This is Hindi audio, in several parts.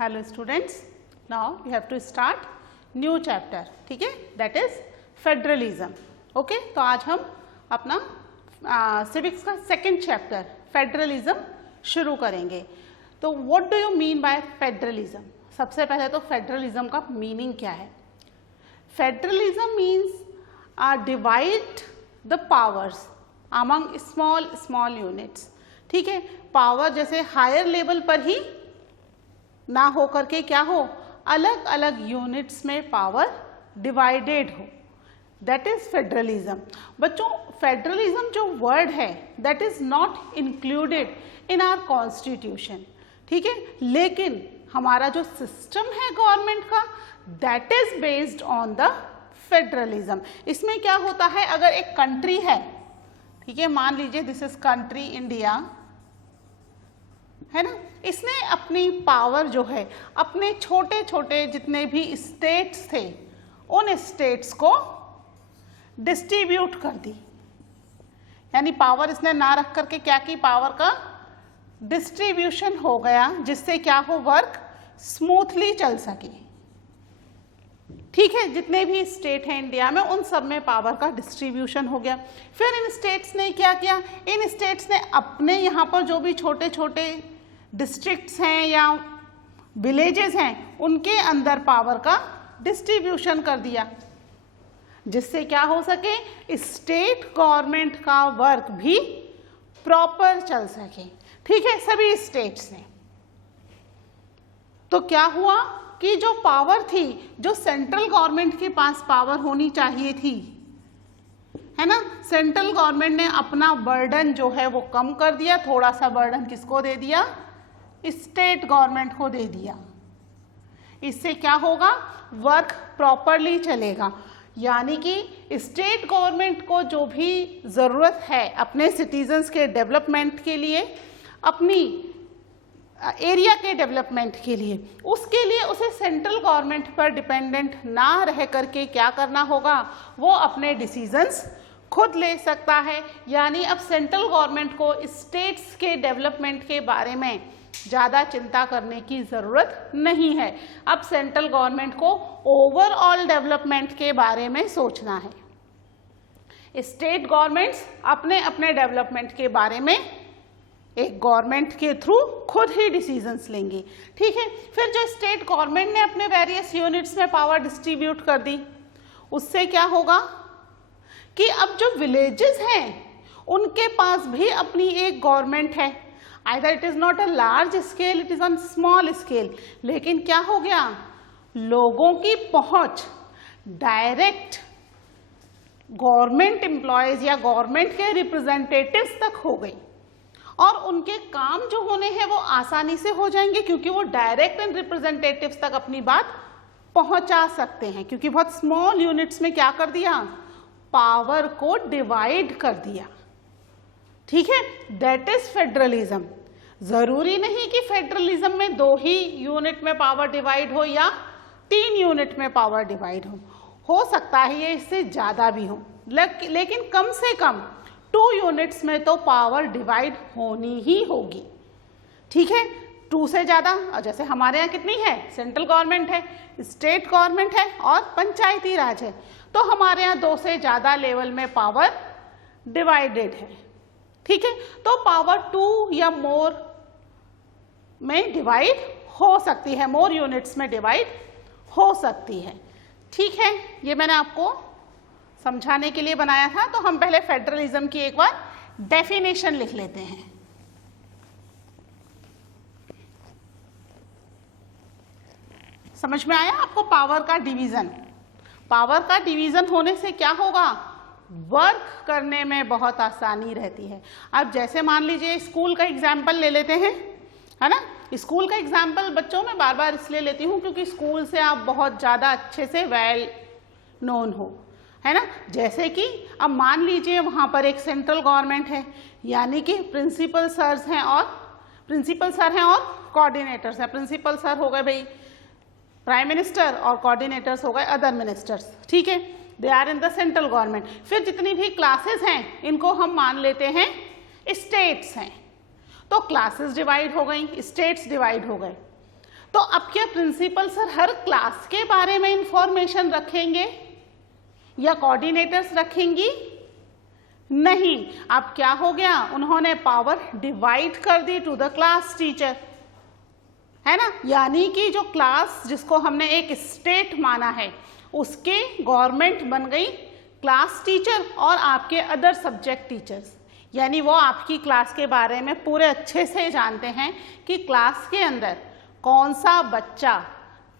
Hello students, now we have to start new chapter. ठीक है, दैट इज फेडरलिज्म. ओके, तो आज हम अपना सिविक्स का सेकंड चैप्टर फेडरलिज्म शुरू करेंगे. तो what do you mean by federalism? सबसे पहले तो फेडरलिज्म का मीनिंग क्या है? Federalism means divide the powers among small small units. ठीक है, पावर जैसे हायर लेवल पर ही ना हो करके क्या हो, अलग अलग यूनिट्स में पावर डिवाइडेड हो, दैट इज फेडरलिज्म. बच्चों, फेडरलिज्म जो वर्ड है that is not included in our constitution. ठीक है, लेकिन हमारा जो सिस्टम है गवर्नमेंट का that is based on the federalism. इसमें क्या होता है, अगर एक कंट्री है, ठीक है, मान लीजिए दिस इज कंट्री इंडिया, है ना, इसने अपनी पावर जो है अपने छोटे छोटे जितने भी स्टेट्स थे उन स्टेट्स को डिस्ट्रीब्यूट कर दी. यानी पावर इसने ना रख करके क्या की, पावर का डिस्ट्रीब्यूशन हो गया, जिससे क्या हो, वर्क स्मूथली चल सके. ठीक है, जितने भी स्टेट हैं इंडिया में उन सब में पावर का डिस्ट्रीब्यूशन हो गया. फिर इन स्टेट्स ने क्या किया, इन स्टेट्स ने अपने यहाँ पर जो भी छोटे छोटे डिस्ट्रिक्ट्स हैं या विलेजेस हैं उनके अंदर पावर का डिस्ट्रीब्यूशन कर दिया, जिससे क्या हो सके, स्टेट गवर्नमेंट का वर्क भी प्रॉपर चल सके. ठीक है, सभी स्टेट्स ने. तो क्या हुआ कि जो पावर थी, जो सेंट्रल गवर्नमेंट के पास पावर होनी चाहिए थी, है ना, सेंट्रल गवर्नमेंट ने अपना बर्डन जो है वो कम कर दिया. थोड़ा सा बर्डन किसको दे दिया, स्टेट गवर्नमेंट को दे दिया. इससे क्या होगा, वर्क प्रॉपरली चलेगा. यानी कि स्टेट गवर्नमेंट को जो भी ज़रूरत है अपने सिटीजन्स के डेवलपमेंट के लिए, अपनी एरिया के डेवलपमेंट के लिए, उसके लिए उसे सेंट्रल गवर्नमेंट पर डिपेंडेंट ना रह करके क्या करना होगा, वो अपने डिसीजंस खुद ले सकता है. यानी अब सेंट्रल गवर्नमेंट को स्टेट्स के डेवलपमेंट के बारे में ज़्यादा चिंता करने की ज़रूरत नहीं है. अब सेंट्रल गवर्नमेंट को ओवरऑल डेवलपमेंट के बारे में सोचना है. स्टेट गवर्नमेंट्स अपने अपने डेवलपमेंट के बारे में एक गवर्नमेंट के थ्रू खुद ही डिसीजंस लेंगे. ठीक है, फिर जो स्टेट गवर्नमेंट ने अपने वेरियस यूनिट्स में पावर डिस्ट्रीब्यूट कर दी, उससे क्या होगा कि अब जो विलेजेस हैं उनके पास भी अपनी एक गवर्नमेंट है. Either it is not a large scale, it is on small scale, लेकिन क्या हो गया, लोगों की पहुंच डायरेक्ट गवर्नमेंट एम्प्लॉयज या गवर्नमेंट के रिप्रेजेंटेटिव्स तक हो गई, और उनके काम जो होने हैं वो आसानी से हो जाएंगे, क्योंकि वो डायरेक्ट एंड रिप्रेजेंटेटिव्स तक अपनी बात पहुंचा सकते हैं, क्योंकि बहुत स्मॉल यूनिट्स में क्या कर दिया, पावर को डिवाइड कर दिया. ठीक है, दैट इज फेडरलिज्म. जरूरी नहीं कि फेडरलिज्म में 2 ही यूनिट में पावर डिवाइड हो या 3 यूनिट में पावर डिवाइड हो सकता है ये इससे ज्यादा भी हो, लेकिन कम से कम 2 यूनिट्स में तो पावर डिवाइड होनी ही होगी. ठीक है, 2 से ज़्यादा, जैसे हमारे यहाँ कितनी है, सेंट्रल गवर्नमेंट है, स्टेट गवर्नमेंट है और पंचायती राज है, तो हमारे यहाँ 2 से ज़्यादा लेवल में पावर डिवाइडेड है. ठीक है, तो पावर 2 या मोर में डिवाइड हो सकती है, मोर यूनिट्स में डिवाइड हो सकती है. ठीक है, ये मैंने आपको समझाने के लिए बनाया था. तो हम पहले फेडरलिज्म की एक बार डेफिनेशन लिख लेते हैं. समझ में आया आपको पावर का डिवीजन? पावर का डिवीजन होने से क्या होगा, वर्क करने में बहुत आसानी रहती है. अब जैसे मान लीजिए स्कूल का एग्जाम्पल ले लेते हैं, है ना. स्कूल का एग्जाम्पल बच्चों में बार बार इसलिए लेती हूँ क्योंकि स्कूल से आप बहुत ज़्यादा अच्छे से वेल नोन हो, है ना. जैसे कि अब मान लीजिए वहाँ पर एक सेंट्रल गवर्नमेंट है, यानी कि प्रिंसिपल सर हैं और कोऑर्डिनेटर्स हैं. प्रिंसिपल सर हो गए भाई प्राइम मिनिस्टर और कोऑर्डिनेटर्स हो गए अदर मिनिस्टर्स. ठीक है, they are in the central government. फिर जितनी भी क्लासेस हैं इनको हम मान लेते हैं स्टेट्स हैं. तो क्लासेस डिवाइड हो गई, स्टेट्स डिवाइड हो गए. तो अब क्या प्रिंसिपल सर हर क्लास के बारे में इंफॉर्मेशन रखेंगे या कोऑर्डिनेटर्स रखेंगी? नहीं। अब क्या हो गया, उन्होंने पावर डिवाइड कर दी टू द क्लास टीचर, है ना। यानी कि जो क्लास जिसको हमने एक स्टेट माना है उसके गवर्नमेंट बन गई क्लास टीचर और आपके अदर सब्जेक्ट टीचर्स, यानी वो आपकी क्लास के बारे में पूरे अच्छे से जानते हैं कि क्लास के अंदर कौन सा बच्चा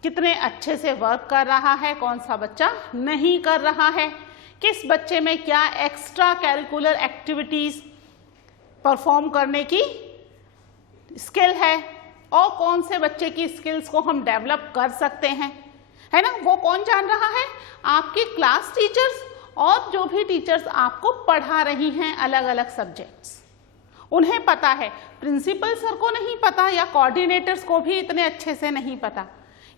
कितने अच्छे से वर्क कर रहा है, कौन सा बच्चा नहीं कर रहा है, किस बच्चे में क्या एक्स्ट्रा करिकुलर एक्टिविटीज परफॉर्म करने की स्किल है और कौन से बच्चे की स्किल्स को हम डेवलप कर सकते हैं, है ना। वो कौन जान रहा है? आपकी क्लास टीचर्स और जो भी टीचर्स आपको पढ़ा रही हैं अलग अलग सब्जेक्ट्स, उन्हें पता है। प्रिंसिपल सर को नहीं पता या कोऑर्डिनेटर्स को भी इतने अच्छे से नहीं पता।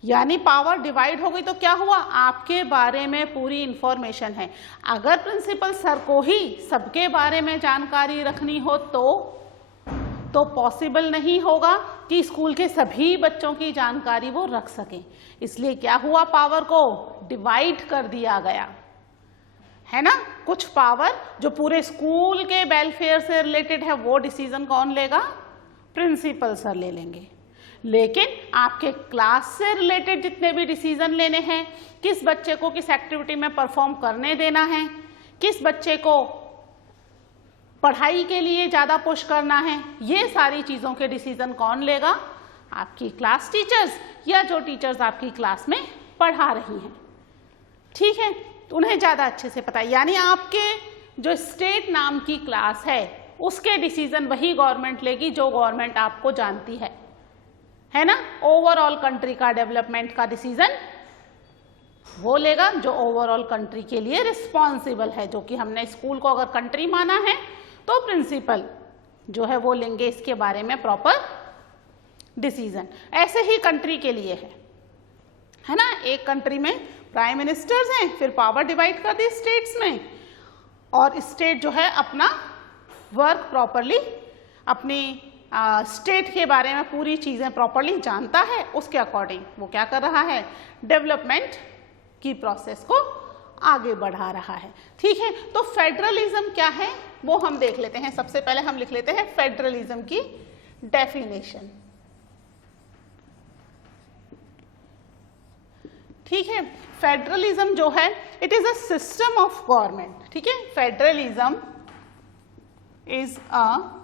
यानी पावर डिवाइड हो गई तो क्या हुआ, आपके बारे में पूरी इंफॉर्मेशन है। अगर प्रिंसिपल सर को ही सबके बारे में जानकारी रखनी हो तो पॉसिबल नहीं होगा कि स्कूल के सभी बच्चों की जानकारी वो रख सकें। इसलिए क्या हुआ, पावर को डिवाइड कर दिया गया, है ना। कुछ पावर जो पूरे स्कूल के वेलफेयर से रिलेटेड है वो डिसीजन कौन लेगा? प्रिंसिपल सर ले लेंगे। लेकिन आपके क्लास से रिलेटेड जितने भी डिसीजन लेने हैं, किस बच्चे को किस एक्टिविटी में परफॉर्म करने देना है, किस बच्चे को पढ़ाई के लिए ज़्यादा पुश करना है, ये सारी चीज़ों के डिसीजन कौन लेगा? आपकी क्लास टीचर्स या जो टीचर्स आपकी क्लास में पढ़ा रही हैं, ठीक है। तो उन्हें ज़्यादा अच्छे से पता है। यानी आपके जो स्टेट नाम की क्लास है उसके डिसीजन वही गवर्नमेंट लेगी जो गवर्नमेंट आपको जानती है ना। ओवरऑल कंट्री का डेवलपमेंट का डिसीजन वो लेगा जो ओवरऑल कंट्री के लिए रिस्पॉन्सिबल है। जो कि हमने स्कूल को अगर कंट्री माना है तो प्रिंसिपल जो है वो लेंगे इसके बारे में प्रॉपर डिसीजन। ऐसे ही कंट्री के लिए है ना। एक कंट्री में प्राइम मिनिस्टर्स हैं, फिर पावर डिवाइड कर दी स्टेट्स में, और स्टेट जो है अपना वर्क प्रॉपरली अपनी स्टेट के बारे में पूरी चीज़ें प्रॉपरली जानता है, उसके अकॉर्डिंग वो क्या कर रहा है, डेवलपमेंट की प्रोसेस को आगे बढ़ा रहा है। ठीक है, तो फेडरलिज्म क्या है वो हम देख लेते हैं। सबसे पहले हम लिख लेते हैं फेडरलिज्म की डेफिनेशन। ठीक है, फेडरलिज्म जो है it is a system of government. ठीक है, federalism is a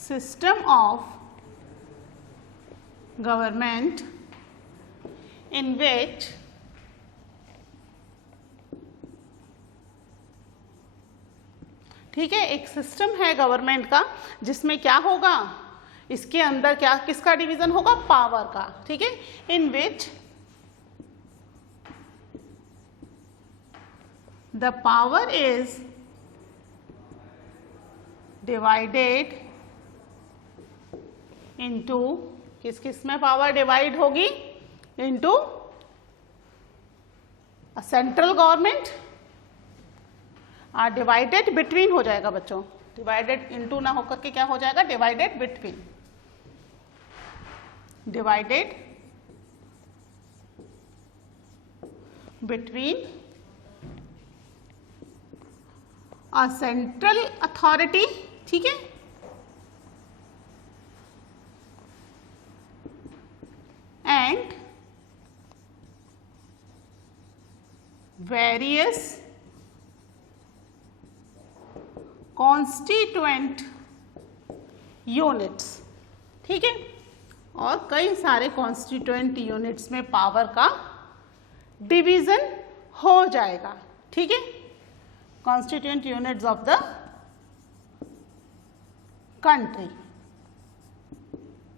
system of government in which ठीक है, एक सिस्टम है गवर्नमेंट का जिसमें क्या होगा, इसके अंदर क्या किसका डिवीजन होगा, पावर का। ठीक है, in which the power is divided into, किस किस में पावर डिवाइड होगी, into central government, divided between हो जाएगा बच्चों, डिवाइडेड इनटू ना होकर के क्या हो जाएगा, divided between, divided between a central authority. ठीक है, and various constituent units। ठीक है, और कई सारे constituent units में पावर का डिवीजन हो जाएगा। ठीक है, constituent units of the country।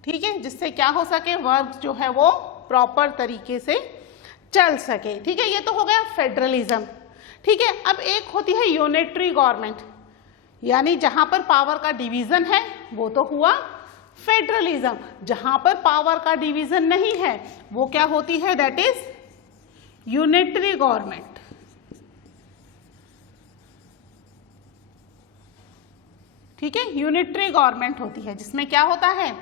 ठीक है, जिससे क्या हो सके, वर्क जो है वो प्रॉपर तरीके से चल सके। ठीक है, ये तो हो गया फेडरलिज्म। ठीक है, अब एक होती है यूनिटरी गवर्नमेंट, यानी जहां पर पावर का डिवीजन है वो तो हुआ फेडरलिज्म। जहां पर पावर का डिवीजन नहीं है वो क्या होती है, दैट इज यूनिटरी गवर्नमेंट। ठीक है, यूनिटरी गवर्नमेंट होती है जिसमें क्या होता है,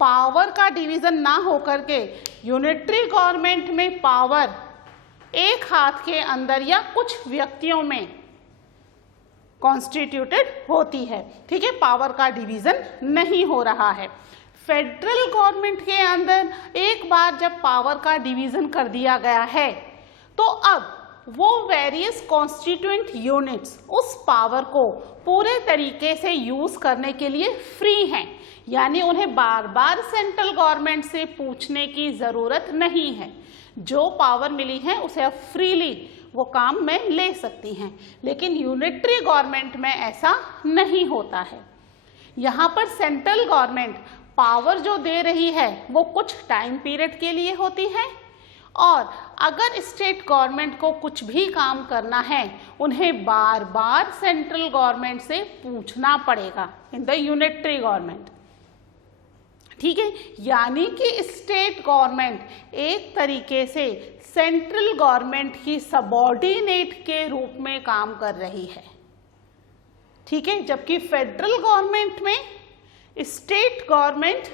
पावर का डिवीजन ना होकर के यूनिटरी गवर्नमेंट में पावर एक हाथ के अंदर या कुछ व्यक्तियों में कॉन्स्टिट्यूटेड होती है। ठीक है, पावर का डिवीजन नहीं हो रहा है। फेडरल गवर्नमेंट के अंदर एक बार जब पावर का डिवीजन कर दिया गया है तो अब वो वेरियस कॉन्स्टिट्यूएंट यूनिट्स उस पावर को पूरे तरीके से यूज करने के लिए फ्री हैं, यानी उन्हें बार बार सेंट्रल गवर्नमेंट से पूछने की जरूरत नहीं है। जो पावर मिली है उसे अब फ्रीली वो काम में ले सकती हैं। लेकिन यूनिटरी गवर्नमेंट में ऐसा नहीं होता है। यहाँ पर सेंट्रल गवर्नमेंट पावर जो दे रही है वो कुछ टाइम पीरियड के लिए होती है, और अगर स्टेट गवर्नमेंट को कुछ भी काम करना है उन्हें बार बार सेंट्रल गवर्नमेंट से पूछना पड़ेगा इन द यूनिटरी गवर्नमेंट। ठीक है, यानी कि स्टेट गवर्नमेंट एक तरीके से सेंट्रल गवर्नमेंट की सबऑर्डिनेट के रूप में काम कर रही है। ठीक है, जबकि फेडरल गवर्नमेंट में स्टेट गवर्नमेंट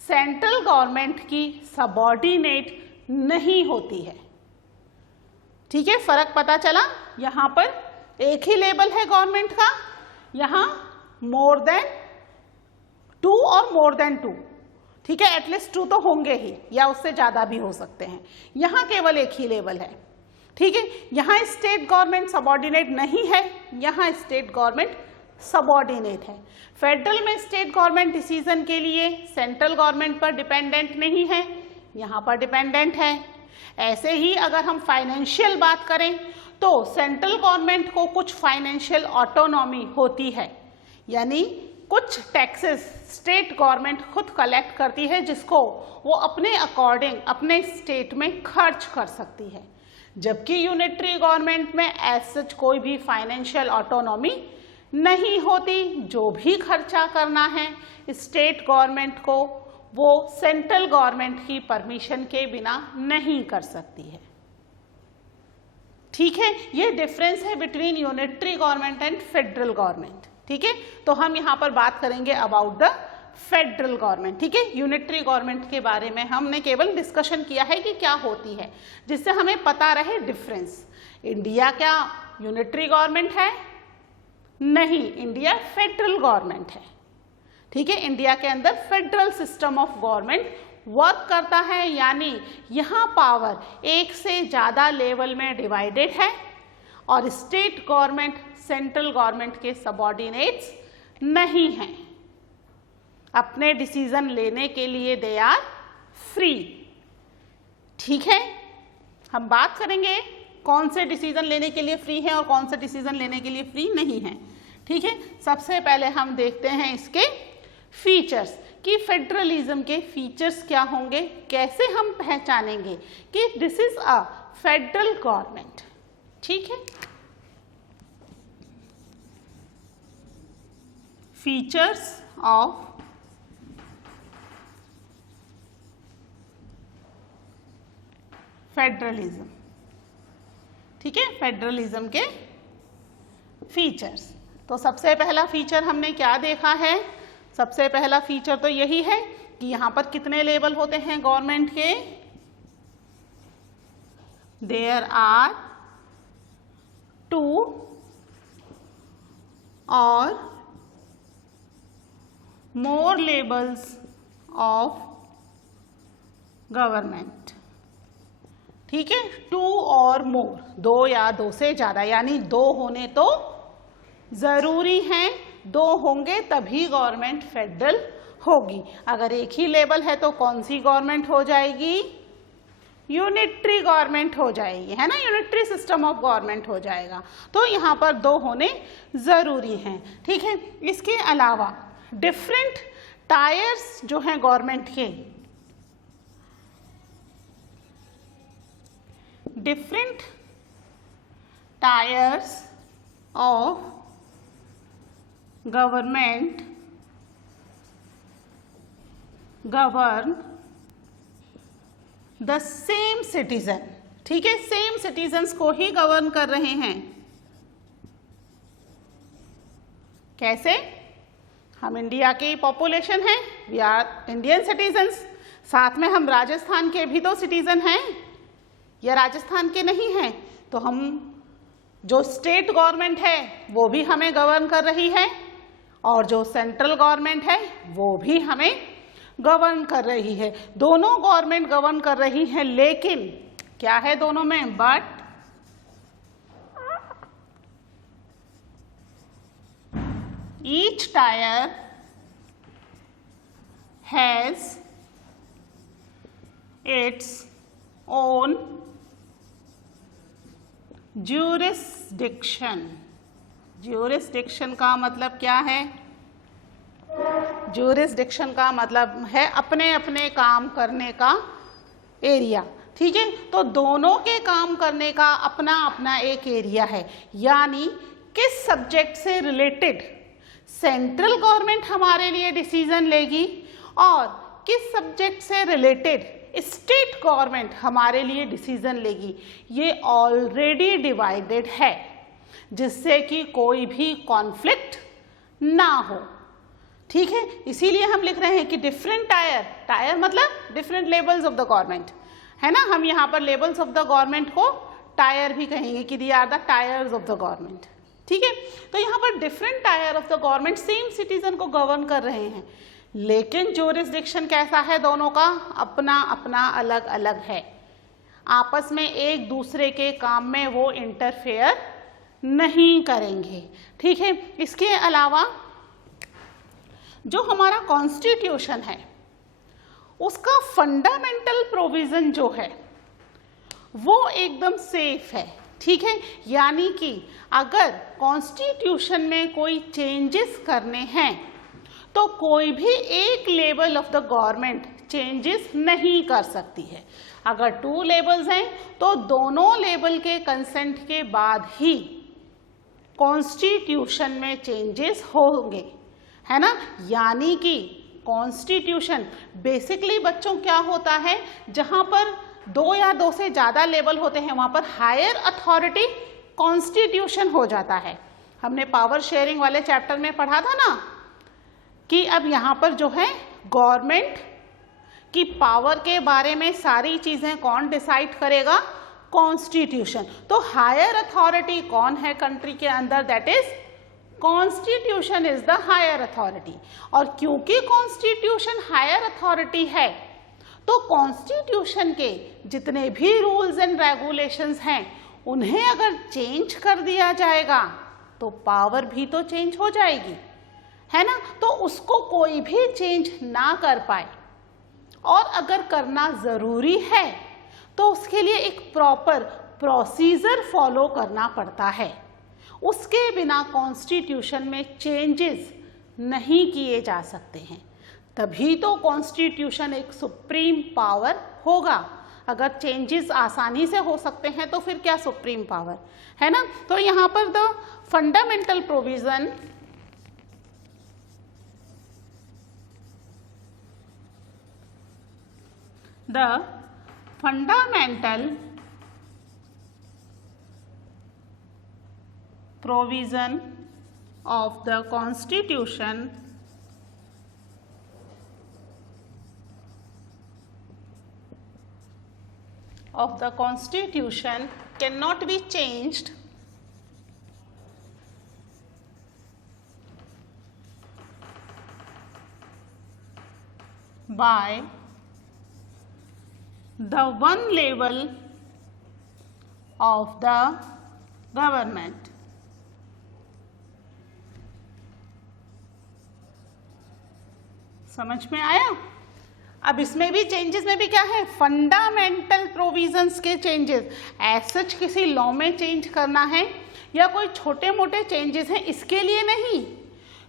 सेंट्रल गवर्नमेंट की सबऑर्डिनेट नहीं होती है। ठीक है, फर्क पता चला। यहां पर एक ही लेबल है गवर्नमेंट का, यहां मोर देन 2 और मोर देन 2। ठीक है, एटलीस्ट 2 तो होंगे ही या उससे ज्यादा भी हो सकते हैं। यहां केवल एक ही लेबल है। ठीक है, यहां स्टेट गवर्नमेंट सबऑर्डिनेट नहीं है, यहां स्टेट गवर्नमेंट सबऑर्डिनेट है। फेडरल में स्टेट गवर्नमेंट डिसीजन के लिए सेंट्रल गवर्नमेंट पर डिपेंडेंट नहीं है, यहाँ पर डिपेंडेंट है। ऐसे ही अगर हम फाइनेंशियल बात करें तो सेंट्रल गवर्नमेंट को कुछ फाइनेंशियल ऑटोनॉमी होती है, यानी कुछ टैक्सेस स्टेट गवर्नमेंट खुद कलेक्ट करती है जिसको वो अपने अकॉर्डिंग अपने स्टेट में खर्च कर सकती है। जबकि यूनिटरी गवर्नमेंट में ऐसा कोई भी फाइनेंशियल ऑटोनॉमी नहीं होती। जो भी खर्चा करना है स्टेट गवर्नमेंट को वो सेंट्रल गवर्नमेंट की परमिशन के बिना नहीं कर सकती है। ठीक है, ये डिफरेंस है between unitary government and federal government. ठीक है, तो हम यहाँ पर बात करेंगे अबाउट द फेडरल गवर्नमेंट। ठीक है, यूनिटरी गवर्नमेंट के बारे में हमने केवल डिस्कशन किया है कि क्या होती है, जिससे हमें पता रहे डिफरेंस। इंडिया क्या यूनिटरी गवर्नमेंट है? नहीं, इंडिया फेडरल गवर्नमेंट है। ठीक है, इंडिया के अंदर federal system of government work करता है, यानी यहाँ पावर एक से ज़्यादा लेवल में डिवाइडेड है और स्टेट गवर्नमेंट सेंट्रल गवर्नमेंट के सबऑर्डिनेट्स नहीं हैं। अपने डिसीजन लेने के लिए दे आर फ्री। ठीक है, हम बात करेंगे कौन से डिसीजन लेने के लिए फ्री है और कौन से डिसीजन लेने के लिए फ्री नहीं है। ठीक है, सबसे पहले हम देखते हैं इसके फीचर्स कि फेडरलिज्म के फीचर्स क्या होंगे, कैसे हम पहचानेंगे कि this is a federal government. ठीक है, फीचर्स ऑफ फेडरलिज्म। ठीक है, फेडरलिज्म के फीचर्स। तो सबसे पहला फीचर हमने क्या देखा है? सबसे पहला फीचर तो यही है कि यहाँ पर कितने लेवल होते हैं गवर्नमेंट के? देयर आर 2 और मोर लेवल्स ऑफ गवर्नमेंट। ठीक है, 2 और मोर, 2 या 2 से ज्यादा, यानी 2 होने तो जरूरी हैं, 2 होंगे तभी गवर्नमेंट फेडरल होगी। अगर एक ही लेवल है तो कौन सी गवर्नमेंट हो जाएगी? यूनिटरी गवर्नमेंट हो जाएगी, है ना, यूनिटरी सिस्टम ऑफ गवर्नमेंट हो जाएगा। तो यहाँ पर 2 होने जरूरी हैं। ठीक है, इसके अलावा डिफरेंट टायर्स जो हैं गवर्नमेंट के, different tyres of government govern the same citizen. ठीक है, सेम सिटीजन्स को ही गवर्न कर रहे हैं। कैसे? हम इंडिया की पॉपुलेशन हैं, वी आर इंडियन सिटीजन्स, साथ में हम राजस्थान के भी तो सिटीजन हैं या राजस्थान के नहीं हैं, तो हम जो स्टेट गवर्नमेंट है वो भी हमें गवर्न कर रही है और जो सेंट्रल गवर्नमेंट है वो भी हमें गवर्न कर रही है। दोनों गवर्नमेंट गवर्न कर रही है, लेकिन क्या है दोनों में? But each tier has its own jurisdiction। jurisdiction का मतलब क्या है? jurisdiction का मतलब है अपने अपने काम करने का एरिया। ठीक है, तो दोनों के काम करने का अपना अपना एक एरिया है, यानी किस सब्जेक्ट से रिलेटेड सेंट्रल गवर्नमेंट हमारे लिए डिसीजन लेगी और किस सब्जेक्ट से रिलेटेड स्टेट गवर्नमेंट हमारे लिए डिसीजन लेगी, ये ऑलरेडी डिवाइडेड है, जिससे कि कोई भी कॉन्फ्लिक्ट ना हो। ठीक है, इसीलिए हम लिख रहे हैं कि डिफरेंट टायर मतलब different levels of the government, है ना। हम यहाँ पर लेवल्स ऑफ द गवर्नमेंट को टायर भी कहेंगे कि they are the tiers of the government. ठीक है, तो यहाँ पर different tier of the government same citizen को गवर्न कर रहे हैं, लेकिन ज्यूरिसडिक्शन कैसा है? दोनों का अपना अपना अलग अलग है, आपस में एक दूसरे के काम में वो इंटरफेयर नहीं करेंगे। ठीक है, इसके अलावा जो हमारा कॉन्स्टिट्यूशन है उसका फंडामेंटल प्रोविजन जो है वो एकदम सेफ है। ठीक है, यानी कि अगर कॉन्स्टिट्यूशन में कोई चेंजेस करने हैं तो कोई भी एक level of the government changes नहीं कर सकती है। अगर 2 लेवल्स हैं तो दोनों लेवल के कंसेंट के बाद ही कॉन्स्टिट्यूशन में चेंजेस होंगे, है ना। यानी कि कॉन्स्टिट्यूशन बेसिकली बच्चों क्या होता है, जहां पर 2 या 2 से ज़्यादा लेवल होते हैं वहाँ पर हायर अथॉरिटी कॉन्स्टिट्यूशन हो जाता है। हमने पावर शेयरिंग वाले चैप्टर में पढ़ा था ना कि अब यहाँ पर जो है गवर्नमेंट की पावर के बारे में सारी चीज़ें कौन डिसाइड करेगा? कॉन्स्टिट्यूशन। तो हायर अथॉरिटी कौन है कंट्री के अंदर? That is constitution is the higher authority. और क्योंकि कॉन्स्टिट्यूशन हायर अथॉरिटी है तो कॉन्स्टिट्यूशन के जितने भी रूल्स एंड रेगुलेशंस हैं उन्हें अगर चेंज कर दिया जाएगा तो पावर भी तो चेंज हो जाएगी, है ना। तो उसको कोई भी चेंज ना कर पाए, और अगर करना ज़रूरी है तो उसके लिए एक प्रॉपर प्रोसीजर फॉलो करना पड़ता है। उसके बिना कॉन्स्टिट्यूशन में चेंजेस नहीं किए जा सकते हैं, तभी तो कॉन्स्टिट्यूशन एक सुप्रीम पावर होगा। अगर चेंजेस आसानी से हो सकते हैं तो फिर क्या सुप्रीम पावर, है ना। तो यहाँ पर the fundamental provision of the Constitution cannot be changed by the one level of the government। समझ में आया? अब इसमें भी चेंजेस में भी क्या है? फंडामेंटल प्रोविजंस के चेंजेस। सच किसी लॉ में चेंज करना है या कोई छोटे मोटे चेंजेस हैं, इसके लिए नहीं,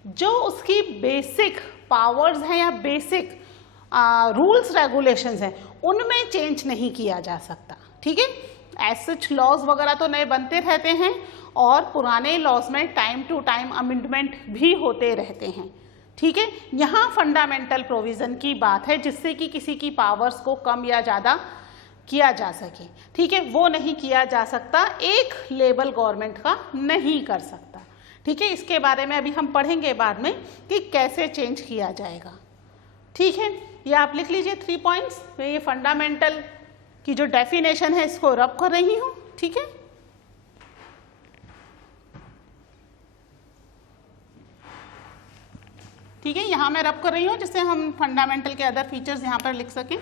जो उसकी बेसिक पावर्स हैं या बेसिक रूल्स रेगुलेशंस हैं उनमें चेंज नहीं किया जा सकता। ठीक है, सच लॉज वगैरह तो नए बनते रहते हैं और पुराने लॉज में टाइम टू टाइम अमेंडमेंट भी होते रहते हैं। ठीक है, यहाँ फंडामेंटल प्रोविज़न की बात है जिससे कि किसी की पावर्स को कम या ज़्यादा किया जा सके। ठीक है, वो नहीं किया जा सकता, एक लेवल गवर्नमेंट का नहीं कर सकता। ठीक है, इसके बारे में अभी हम पढ़ेंगे बाद में कि कैसे चेंज किया जाएगा। ठीक है, ये आप लिख लीजिए 3 पॉइंट्स। मैं ये फंडामेंटल की जो डेफिनेशन है इसको रब कर रही हूँ। ठीक है, ठीक है, यहाँ मैं रब कर रही हूँ जिससे हम फंडामेंटल के अदर फीचर्स यहाँ पर लिख सकें।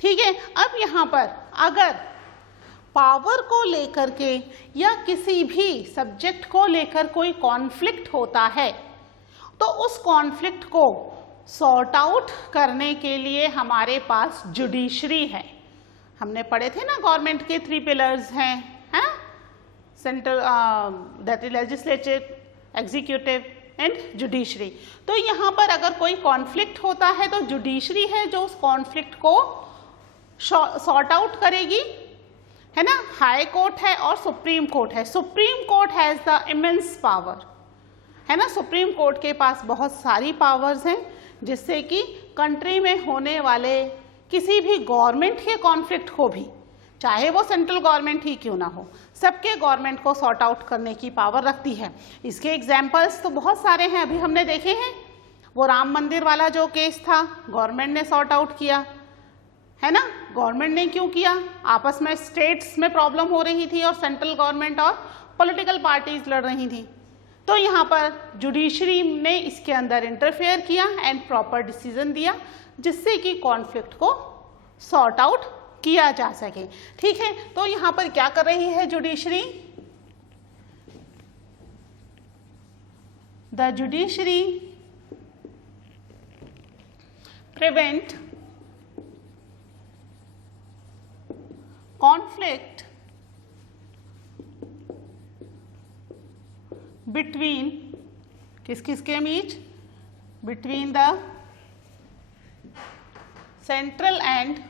ठीक है, अब यहाँ पर अगर पावर को लेकर के या किसी भी सब्जेक्ट को लेकर कोई कॉन्फ्लिक्ट होता है तो उस कॉन्फ्लिक्ट को सॉर्ट आउट करने के लिए हमारे पास जुडिशरी है। हमने पढ़े थे ना, गवर्नमेंट के 3 पिलर्स हैं, central, that is legislative, executive and judiciary. तो यहाँ पर अगर कोई कॉन्फ्लिक्ट होता है तो जुडिशरी है जो उस कॉन्फ्लिक्ट को सॉर्ट आउट करेगी, है ना। हाई कोर्ट है और सुप्रीम कोर्ट है। Supreme court has the immense power, है ना। सुप्रीम कोर्ट के पास बहुत सारी पावर्स हैं जिससे कि कंट्री में होने वाले किसी भी गवर्नमेंट के कॉन्फ्लिक्ट को भी, चाहे वो सेंट्रल गवर्नमेंट ही क्यों ना हो, सबके गवर्नमेंट को सॉर्ट आउट करने की पावर रखती है। इसके एग्जाम्पल्स तो बहुत सारे हैं, अभी हमने देखे हैं। वो राम मंदिर वाला जो केस था, गवर्नमेंट ने सॉर्ट आउट किया, है ना। गवर्नमेंट ने क्यों किया? आपस में स्टेट्स में प्रॉब्लम हो रही थी और सेंट्रल गवर्नमेंट और पॉलिटिकल पार्टीज लड़ रही थी। तो यहाँ पर जुडिशरी ने इसके अंदर इंटरफेयर किया एंड प्रॉपर डिसीजन दिया जिससे कि कॉन्फ्लिक्ट को सॉर्ट आउट किया जा सके। ठीक है, तो यहाँ पर क्या कर रही है judiciary? The judiciary prevent conflict between किसके बीच? Between the central and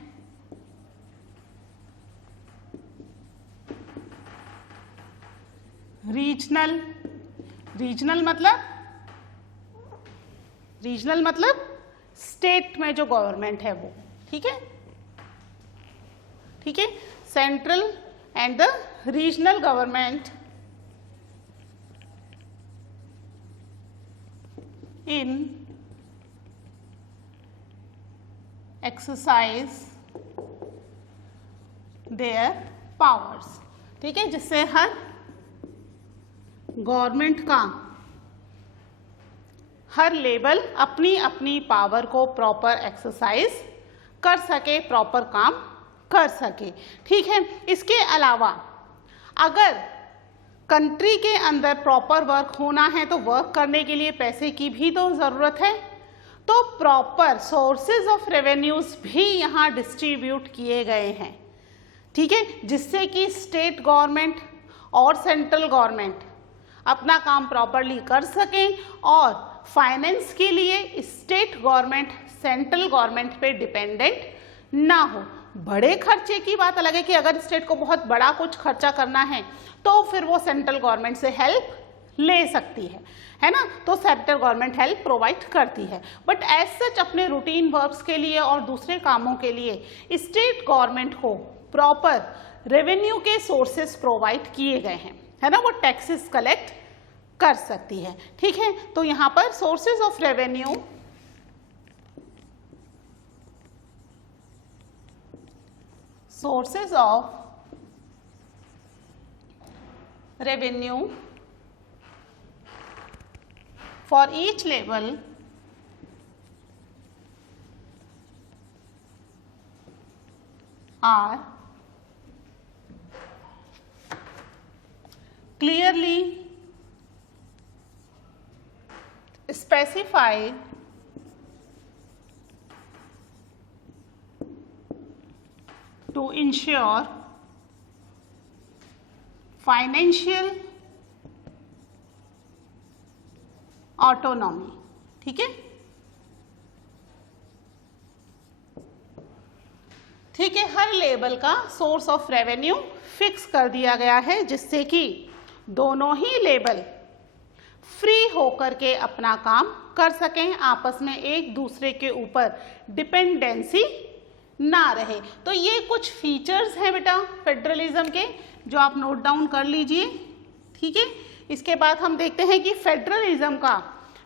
regional मतलब स्टेट में जो गवर्नमेंट है वो। ठीक है, ठीक है, central and the regional government in exercise there powers. ठीक है, जिससे हर गवर्नमेंट का हर लेवल अपनी अपनी पावर को प्रॉपर एक्सरसाइज कर सके, प्रॉपर काम कर सके। ठीक है, इसके अलावा अगर कंट्री के अंदर प्रॉपर वर्क होना है तो वर्क करने के लिए पैसे की भी तो ज़रूरत है, तो प्रॉपर सोर्सेज ऑफ रेवेन्यूज भी यहाँ डिस्ट्रीब्यूट किए गए हैं। ठीक है, जिससे कि स्टेट गवर्नमेंट और सेंट्रल गवर्नमेंट अपना काम प्रॉपरली कर सकें और फाइनेंस के लिए स्टेट गवर्नमेंट सेंट्रल गवर्नमेंट पे डिपेंडेंट ना हो। बड़े खर्चे की बात अलग है कि अगर स्टेट को बहुत बड़ा कुछ खर्चा करना है तो फिर वो सेंट्रल गवर्नमेंट से हेल्प ले सकती है ना। तो सेंट्रल गवर्नमेंट हेल्प प्रोवाइड करती है, बट एज सच अपने रूटीन वर्क्स के लिए और दूसरे कामों के लिए स्टेट गवर्नमेंट को प्रॉपर रेवेन्यू के सोर्सेस प्रोवाइड किए गए हैं, है ना। वो टैक्सेस कलेक्ट कर सकती है। ठीक है, तो यहाँ पर sources of revenue sources of revenue for each level are clearly specified to ensure financial autonomy। ठीक है, ठीक है, हर लेवल का सोर्स ऑफ रेवेन्यू फिक्स कर दिया गया है जिससे कि दोनों ही लेवल फ्री होकर के अपना काम कर सकें, आपस में एक दूसरे के ऊपर डिपेंडेंसी ना रहे। तो ये कुछ फीचर्स हैं बेटा फेडरलिज्म के, जो आप नोट डाउन कर लीजिए, ठीक है। इसके बाद हम देखते हैं कि फेडरलिज्म का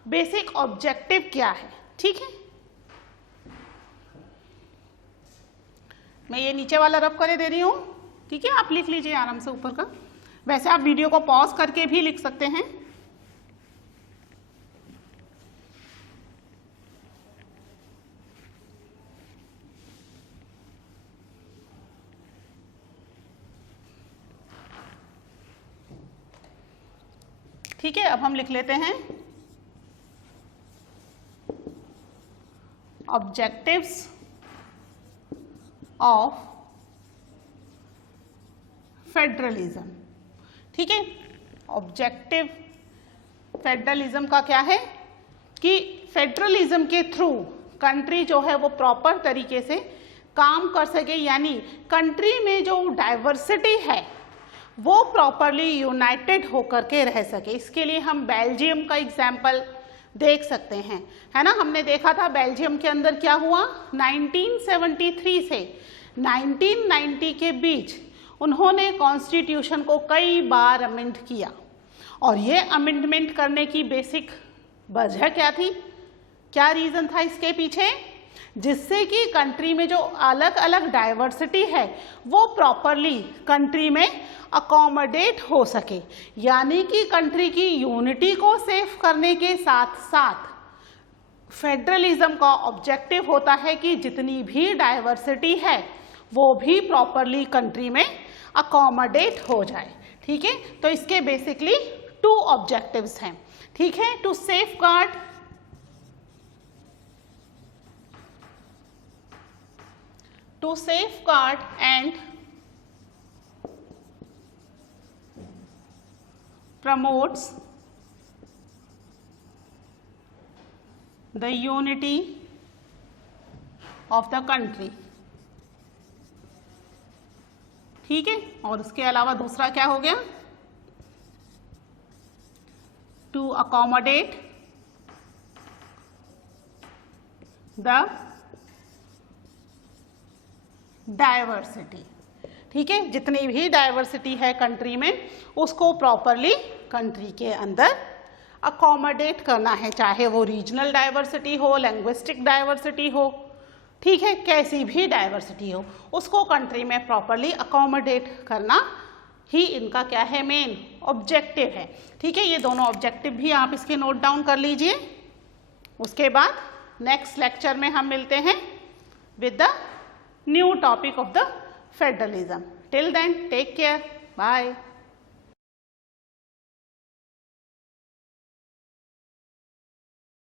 बेसिक ऑब्जेक्टिव क्या है, ठीक है। मैं ये नीचे वाला रफ करे दे रही हूँ, ठीक है, आप लिख लीजिए आराम से ऊपर का। वैसे आप वीडियो को पॉज करके भी लिख सकते हैं। ठीक है, अब हम लिख लेते हैं ऑब्जेक्टिव्स ऑफ फेडरलिज्म, ठीक है। ऑब्जेक्टिव फेडरलिज्म का क्या है कि फेडरलिज्म के थ्रू कंट्री जो है वो प्रॉपर तरीके से काम कर सके, यानी कंट्री में जो डाइवर्सिटी है वो प्रॉपरली यूनाइटेड होकर के रह सके। इसके लिए हम बेल्जियम का एग्जाम्पल देख सकते हैं, है ना। हमने देखा था बेल्जियम के अंदर क्या हुआ, 1973 से 1990 के बीच उन्होंने कॉन्स्टिट्यूशन को कई बार अमेंड किया, और ये अमेंडमेंट करने की बेसिक वजह क्या थी, क्या रीजन था इसके पीछे, जिससे कि कंट्री में जो अलग अलग डाइवर्सिटी है वो प्रॉपरली कंट्री में अकोमोडेट हो सके। यानी कि कंट्री की यूनिटी को सेव करने के साथ साथ फेडरलिज्म का ऑब्जेक्टिव होता है कि जितनी भी डाइवर्सिटी है वो भी प्रॉपरली कंट्री में अकोमोडेट हो जाए, ठीक है। तो इसके बेसिकली 2 ऑब्जेक्टिव्स हैं, ठीक है। To safeguard and promotes the unity of the country, ठीक है। और उसके अलावा दूसरा क्या हो गया, टू अकोमोडेट द डाइवर्सिटी, ठीक है। जितनी भी डाइवर्सिटी है कंट्री में उसको प्रॉपरली कंट्री के अंदर अकोमोडेट करना है, चाहे वो रीजनल डाइवर्सिटी हो, लैंग्विस्टिक डाइवर्सिटी हो, ठीक है, कैसी भी डाइवर्सिटी हो उसको कंट्री में प्रॉपरली अकोमोडेट करना ही इनका क्या है, मेन ऑब्जेक्टिव है, ठीक है। ये दोनों ऑब्जेक्टिव भी आप इसके नोट डाउन कर लीजिए। उसके बाद नेक्स्ट लेक्चर में हम मिलते हैं with the new topic of the federalism. Till then, take care. Bye.